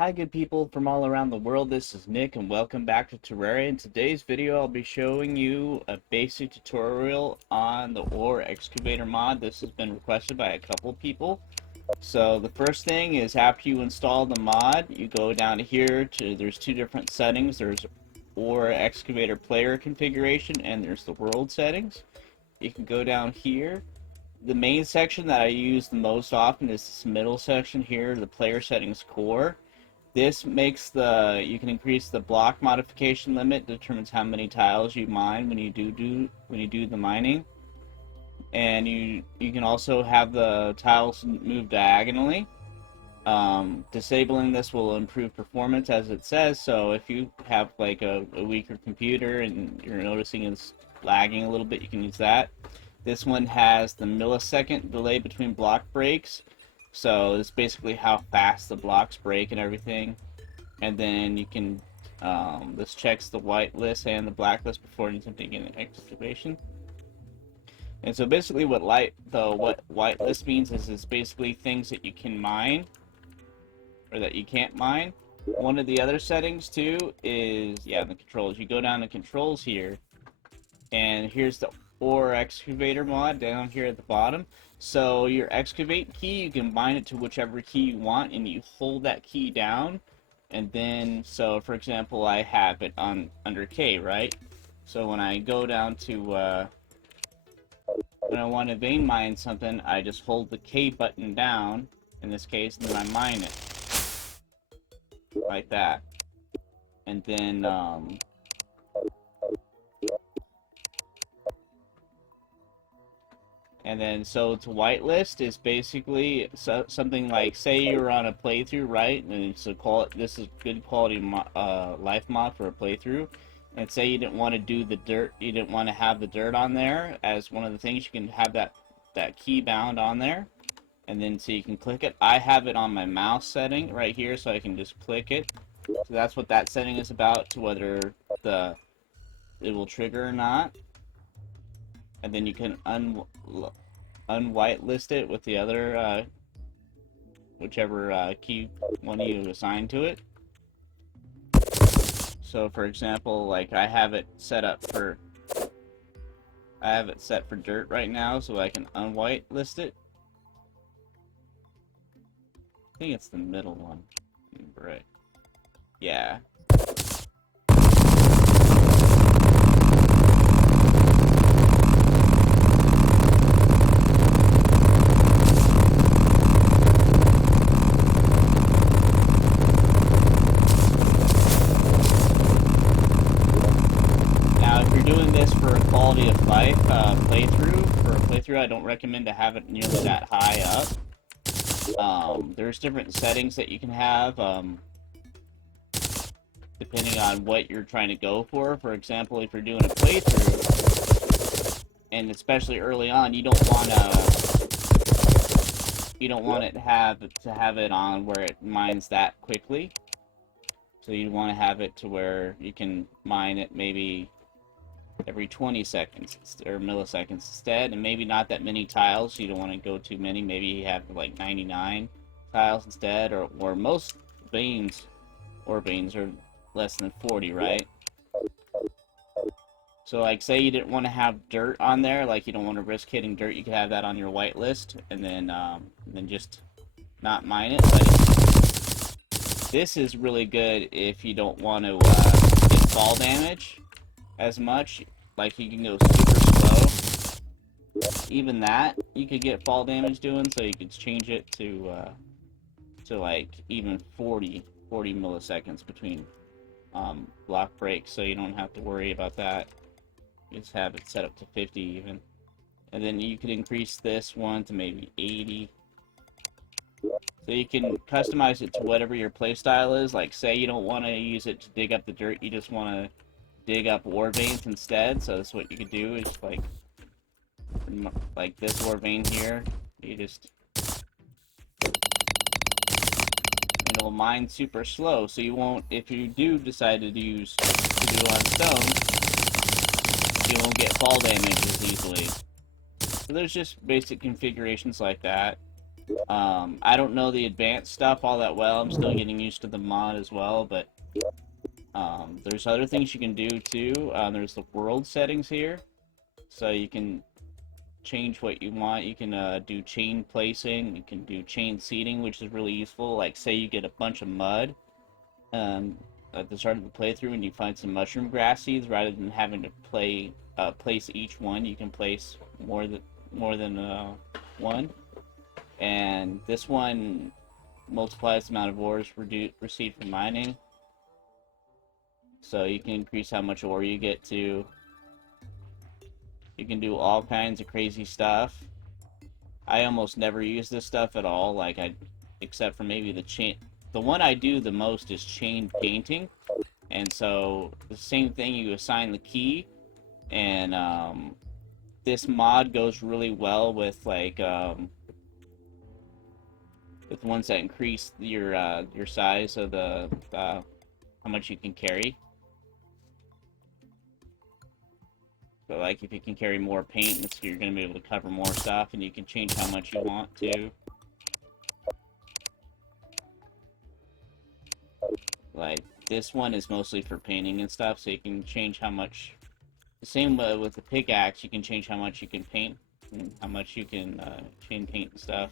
Hi good people from all around the world, this is Nick and welcome back to Terraria. In today's video I'll be showing you a basic tutorial on the ore excavator mod. This has been requested by a couple people. So the first thing is after you install the mod, you go down to here to, there's two different settings. There's ore excavator player configuration and there's the world settings. You can go down here. The main section that I use the most often is this middle section here, the player settings core. This makes you can increase the block modification limit, determines how many tiles you mine when you do the mining. And you can also have the tiles move diagonally. Disabling this will improve performance as it says, so if you have like a weaker computer and you're noticing it's lagging a little bit, you can use that. This one has the millisecond delay between block breaks. So it's basically how fast the blocks break and everything. And then you can, this checks the whitelist and the blacklist before attempting an excavation. And so basically what whitelist means is it's basically things that you can mine or that you can't mine. One of the other settings too is, the controls. You go down to controls here, and here's the ore excavator mod down here at the bottom. So your excavate key, you can bind it to whichever key you want, and you hold that key down, and then, so for example, I have it on under K, right? So when I go down to when I want to vein mine something, I just hold the K button down in this case, and then I mine it like that, and then so to whitelist is basically something like, say you're on a playthrough, right? And so this is good quality life mod for a playthrough. And say you didn't want to do the dirt, you didn't want to have the dirt on there as one of the things, you can have that key bound on there. And then so you can click it. I have it on my mouse setting right here, so I can just click it. So that's what that setting is about, to whether it will trigger or not. And then you can unwhitelist it with the other, whichever key one you assign to it. So for example, like I have it set for dirt right now, so I can unwhitelist it. I think it's the middle one, right? Yeah. For a quality of life playthrough, I don't recommend to have it nearly that high up. There's different settings that you can have, depending on what you're trying to go for. For example, if you're doing a playthrough, and especially early on, you don't want it to have it on where it mines that quickly. So you want to have it to where you can mine it maybe every 20 seconds or milliseconds instead, and maybe not that many tiles, so you don't want to go too many. Maybe you have like 99 tiles instead, or most ore veins are less than 40, right? So like say you didn't want to have dirt on there, like you don't want to risk hitting dirt, you could have that on your whitelist, and then just not mine it. But this is really good if you don't want to get fall damage as much. Like you can go super slow. Even that you could get fall damage doing, so you could change it to like even 40 milliseconds between block breaks, so you don't have to worry about that. You just have it set up to 50 even. And then you could increase this one to maybe 80. So you can customize it to whatever your playstyle is. Like say you don't want to use it to dig up the dirt, you just want to dig up ore veins instead. So that's what you could do, is like this ore vein here, you just, and it'll mine super slow, so you won't, if you do decide to do on stone, you won't get fall damage as easily. So there's just basic configurations like that. I don't know the advanced stuff all that well. I'm still getting used to the mod as well, but there's other things you can do too. There's the world settings here, so you can change what you want. You can do chain placing, you can do chain seeding, which is really useful. Like, say you get a bunch of mud um, at the start of the playthrough and you find some mushroom grass seeds, rather than having to place each one, you can place more than one. And this one multiplies the amount of ores received from mining. So you can increase how much ore you get to. You can do all kinds of crazy stuff. I almost never use this stuff at all, except for maybe the chain. The one I do the most is chain painting, and so the same thing. You assign the key, and this mod goes really well with with ones that increase your size of the how much you can carry. So, like, if you can carry more paint, you're going to be able to cover more stuff, and you can change how much you want to. Like, this one is mostly for painting and stuff, so you can change how much. The same with the pickaxe, you can change how much you can paint, and how much you can chain paint and stuff.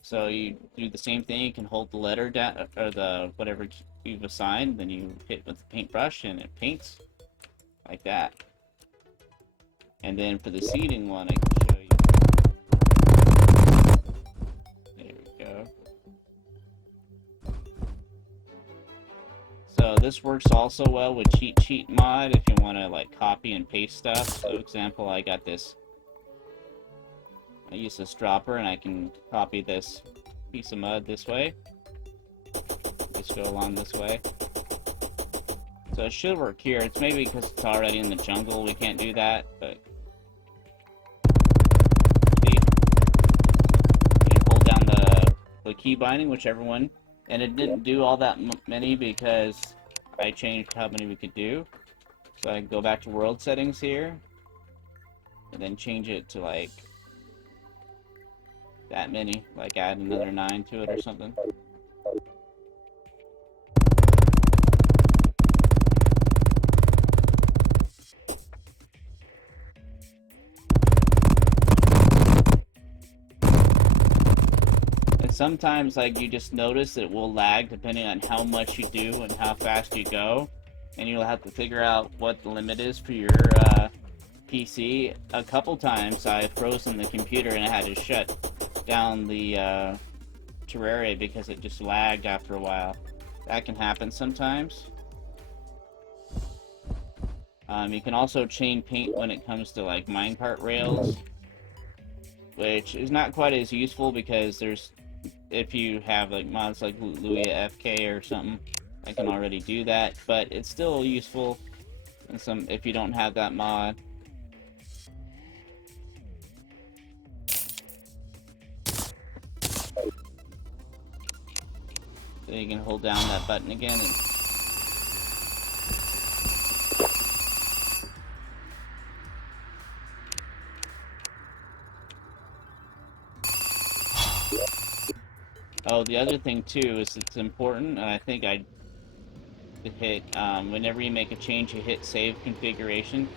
So you do the same thing. You can hold the letter down, or the whatever you've assigned, then you hit with the paintbrush and it paints like that. And then for the seeding one, I can show you. There we go. So this works also well with cheat sheet mod if you want to like copy and paste stuff. So, example, I got this. I use this dropper and I can copy this piece of mud this way. Just go along this way. So it should work here. It's maybe because it's already in the jungle we can't do that, but see? You can hold down the key binding, whichever one. And it didn't do all that many because I changed how many we could do. So I can go back to world settings here and then change it to like that many, like add another 9 to it or something. And sometimes, like, you just notice it will lag depending on how much you do and how fast you go, and you'll have to figure out what the limit is for your PC. A couple times I've frozen the computer and I had to shut down the Terraria because it just lagged after a while. That can happen sometimes. You can also chain paint when it comes to like minecart rails, which is not quite as useful because if you have like mods like Louis FK or something, I can already do that, but it's still useful if you don't have that mod. So you can hold down that button again and oh, the other thing too is it's important, and I think I hit whenever you make a change, you hit save configuration.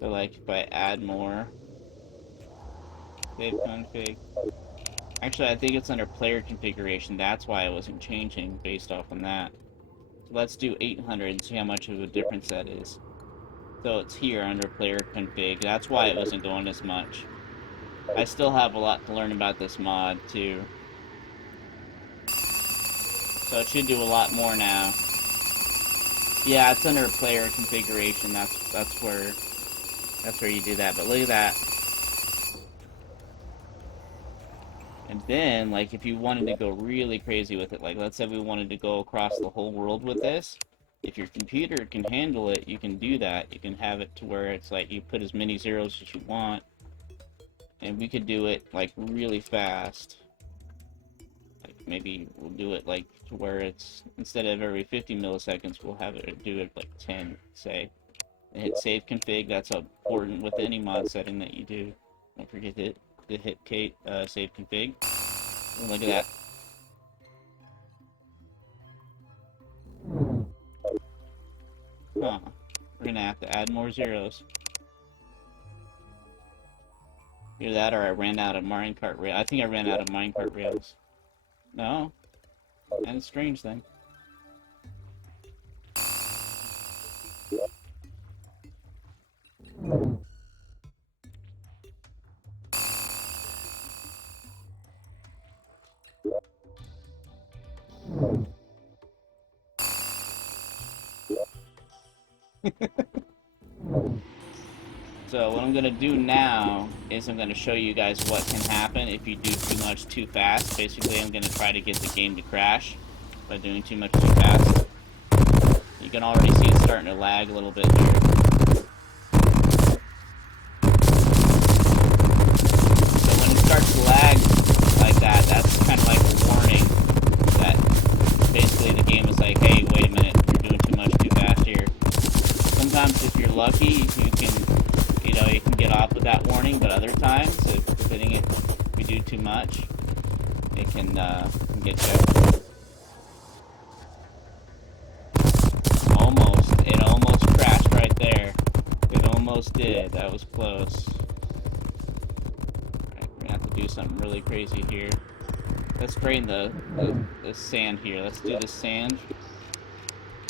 So like if I add more, save config. Actually, I think it's under player configuration. That's why it wasn't changing based off on that. So let's do 800 and see how much of a difference that is. So it's here under player config. That's why it wasn't going as much. I still have a lot to learn about this mod too. So it should do a lot more now. Yeah, it's under player configuration. That's where you do that. But look at that. And then, like, if you wanted to go really crazy with it, like, let's say we wanted to go across the whole world with this, if your computer can handle it, you can do that. You can have it to where it's like you put as many zeros as you want, and we could do it, like, really fast. Like, maybe we'll do it like to where it's, instead of every 50 milliseconds, we'll have it do it like 10, say. And hit save config. That's important with any mod setting that you do. Don't forget to hit save config. And look at that. Huh. We're gonna have to add more zeros. Either that or I ran out of minecart rails. I think I ran out of minecart rails. No? And it's strange then. So what I'm going to do now is I'm going to show you guys what can happen if you do too much too fast. Basically, I'm going to try to get the game to crash by doing too much too fast. You can already see it's starting to lag a little bit here. So when it starts to lag like that, that's kind of like a warning that basically the game is like, hey, wait a minute, you're doing too much too fast here. Sometimes if you're lucky, you can get off with that warning, but other times, if you do too much, it can get you. It almost crashed right there. It almost did. That was close. Alright, we're gonna have to do something really crazy here. Let's drain the sand here. Let's do the sand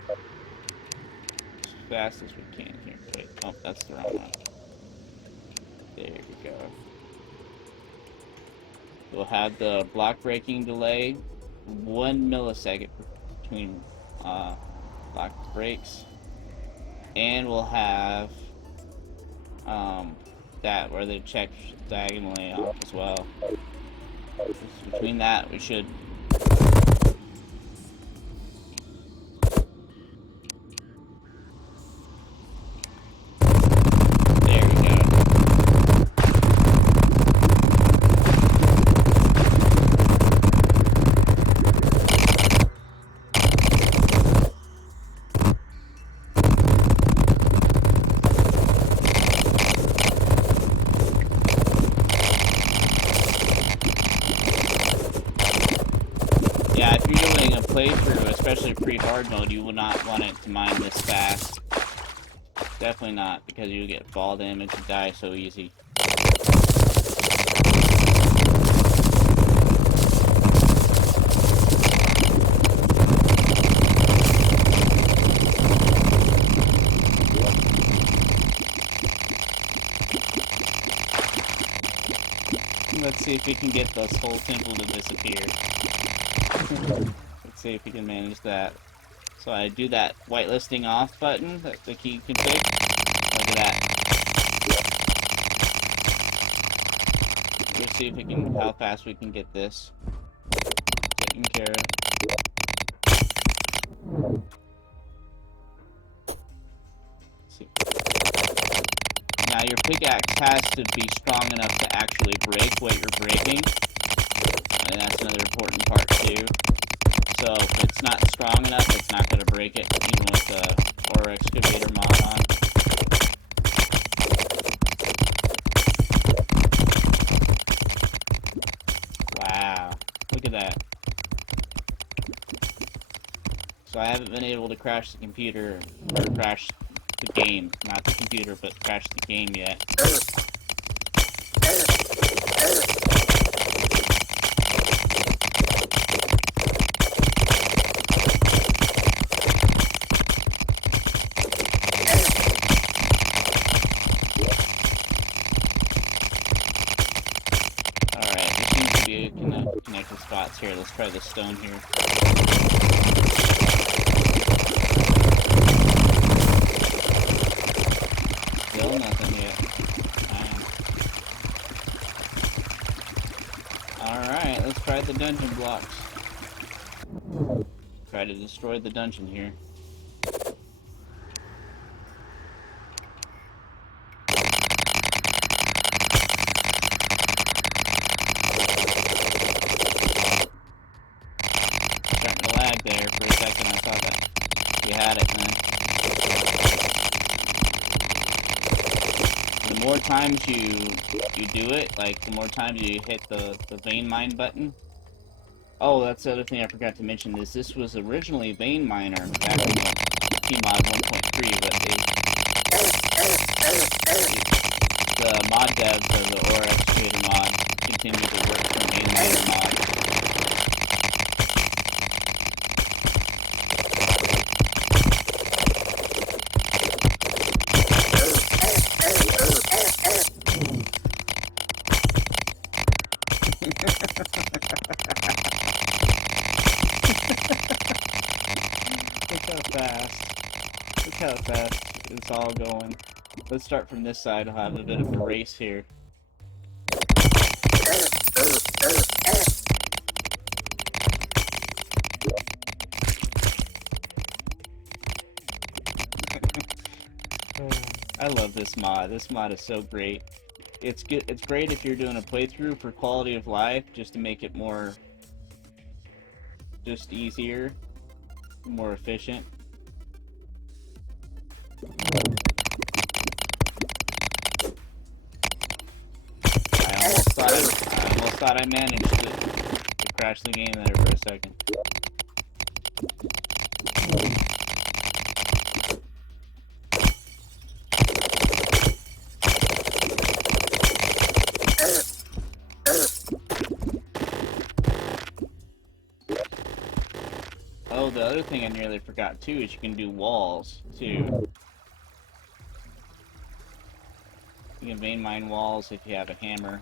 as fast as we can here. Wait, oh, that's the wrong one. There we go. We'll have the block breaking delay 1 millisecond between block breaks, and we'll have that where the check diagonally off as well. Between that, we should. Yeah, if you're doing a playthrough, especially pre-hard mode, you will not want it to mine this fast. Definitely not, because you get fall damage and die so easy. Let's see if we can get this whole temple to disappear. Let's see if we can manage that. So I do that whitelisting off button, that's the key config. Look at that. Let's see if we can, how fast we can get this taken care of. Let's see. Now your pickaxe has to be strong enough to actually break what you're breaking. And that's another important part too. So if it's not strong enough, it's not going to break it, even with the Excavator mod on. Wow, look at that. So I haven't been able to crash the computer, or crash the game, not the computer, but crash the game yet. Connected spots here. Let's try the stone here. Still nothing yet. Alright, let's try the dungeon blocks. Try to destroy the dungeon here. the more times you do it, like the more times you hit the vein mine button. Oh, that's the other thing I forgot to mention is this was originally veinminer back in Tmod 1.3, but the mod devs of the Excavator mod continued to work from veinminer mod. Look how fast it's all going. Let's start from this side. I'll have a bit of a race here. I love this mod. This mod is so great. It's good. It's great if you're doing a playthrough for quality of life, just to make it more, just easier, more efficient. I almost thought I managed to crash the game there for a second. Oh, the other thing I nearly forgot too is you can do walls too. You can vein mine walls if you have a hammer.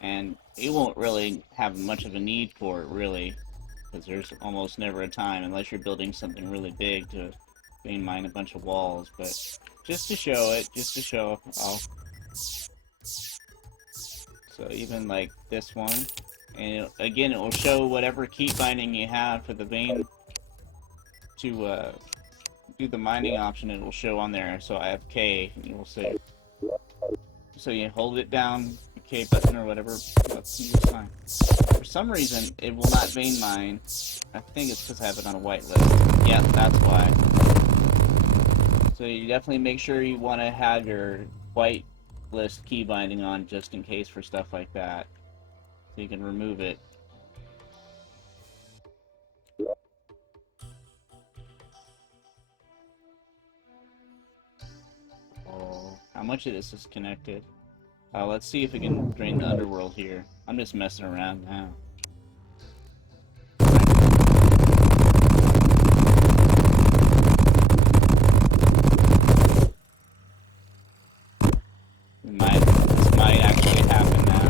And you won't really have much of a need for it, really, because there's almost never a time, unless you're building something really big, to vein mine a bunch of walls. But just to show it, so even like this one, and again, it will show whatever key binding you have for the vein to do the mining option. It will show on there. So I have K, and you will see. So you hold it down, the K button or whatever, that's fine. For some reason, it will not vein mine. I think it's because I have it on a whitelist. Yeah, that's why. So you definitely make sure you want to have your whitelist key binding on, just in case for stuff like that, so you can remove it. How much of this is connected? Let's see if we can drain the underworld here. I'm just messing around now. This might actually happen now.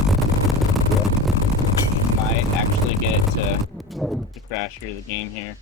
We might actually get it to crash through the game here.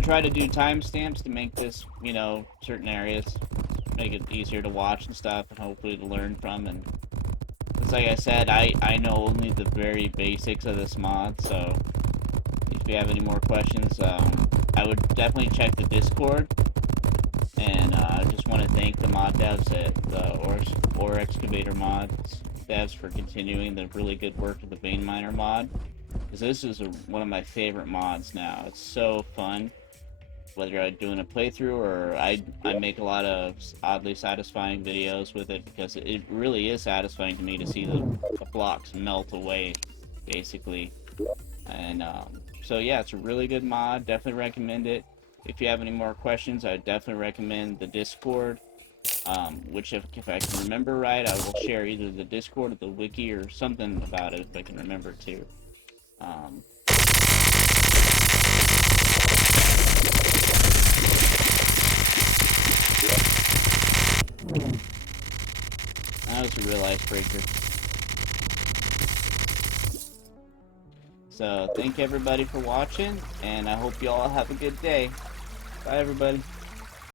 Try to do timestamps to make this, you know, certain areas, make it easier to watch and stuff, and hopefully to learn from. And it's like I said, I know only the very basics of this mod, so if you have any more questions, I would definitely check the Discord, And I just want to thank the mod devs at the or Excavator mods devs for continuing the really good work of the veinminer mod, because this is one of my favorite mods now. It's so fun. Whether I'm doing a playthrough or I make a lot of oddly satisfying videos with it, because it really is satisfying to me to see the blocks melt away, basically. And so yeah, it's a really good mod. Definitely recommend it. If you have any more questions, I would definitely recommend the Discord. Which if I can remember right, I will share either the Discord or the wiki or something about it if I can remember too. That was a real icebreaker. So thank everybody for watching, and I hope you all have a good day. Bye everybody.